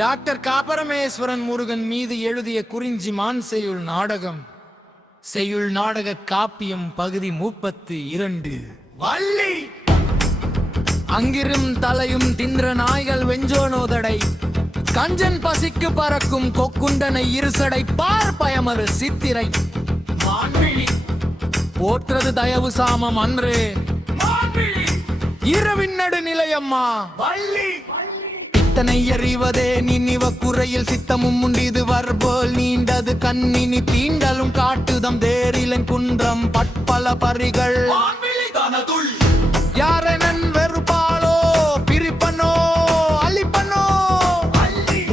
Doctor காபரமேஸ்வரன் Murugan மீது எழுதிய குறிஞ்சி மான் செய்யுள் நாடகம் செய்யுள் நாடக காப்பியம் பகுதி 32. வள்ளி அங்கிரும் தலையும் தின்ற நாய்கள் வெஞ்சோனோதடை கஞ்சன் பசிக்கு பறக்கும் கொக்குண்டனை இருசடை பார் பயமறு சித்திரை போற்றது தயவு சாமம் அன்று இரவின் நடு நிலையம்மா வள்ளி இத்தனை அறிவதே நினைவ குறையில் சித்தமும் உண்டிது வர்போல் நீண்டது கண்ணினி தீண்டலும் காட்டுதம் தேரிலன் குன்றம் பட்பல பரிகள் யாரெனன் வெறுப்பாலோ பிரிப்பனோ அழிப்பனோ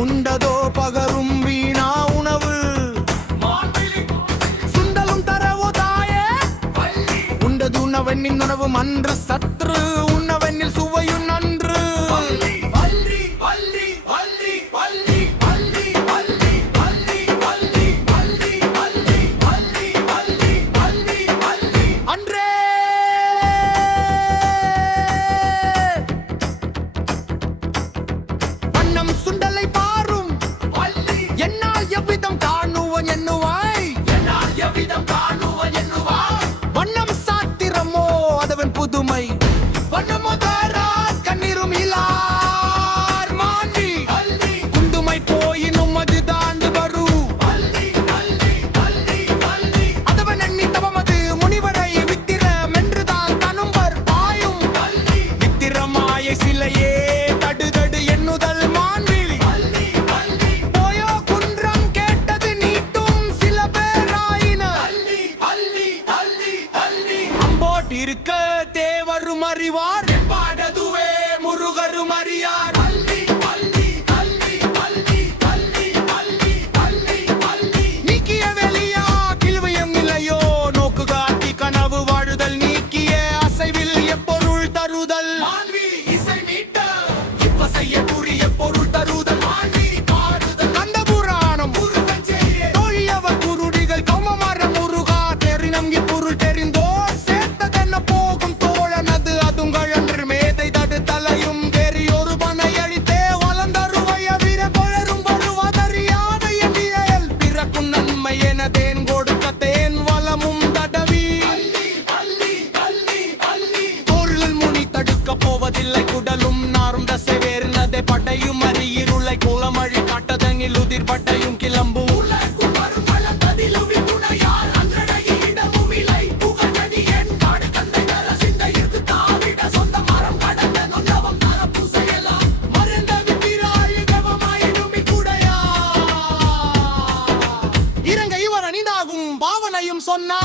உண்டதோ பகரும் வீணா உணவு சுண்டலும் தரவோ தாயே உண்டது உணவெண்ணின் உணவு அன்று சற்று உணவெண்ணில் சுவையும் நன்று சுண்டலை பாரும் என்னால் எவ்விதம் காணுவன் என்னுவாய் வண்ணம் சாத்திரமோ அதவன் புதுமை வண்ணமோ தாரா கண்ணீரும் இலார் மாண்டி குந்துமை போயினும் அது தாண்டு வரு அதவன் எண்ணி தவமது முனிவரை வித்திரம் என்றுதான் தனும்பர் பாயும் வித்திரமாய சிலையே தடுதடு எண்ணுதல் இருக்க தேவரும் அறிவார் பாடதுவே முருகரும் அறியார் நீக்கிய வெளியா கிழ்வியம் இல்லையோ நோக்கு காட்டி கனவு வாழுதல் நீக்கிய அசைவில் எப்பொருள் தருதல் இசை மீட்ட இப்ப செய்ய புரிய பொருள் தருதல் கந்த புராணம் தோழியவர் குருடிகள் கௌமமர முருகா தெரினம் இப்பொருள் தெரிந்தோ போகும் தோழனது அதுங்கழன்று மேதை தடு தலையும் தேறி ஒரு பனை அழித்தே வளர்ந்தருவைய வீர பழரும் வருவதறியாத எதியல் பிறக்கும் நன்மை என தேன் கொடுக்க தேன் வளமும் தடவி தோள்கள் முனி தடுக்க போவதில்லை குடலும் நாரும் தசை வேறுனதை படையும் அறியிருளை கோலமழி காட்டதங்கில் உதிர் பட்டையும் கிளம்பும் பாவனையும் சொன்னா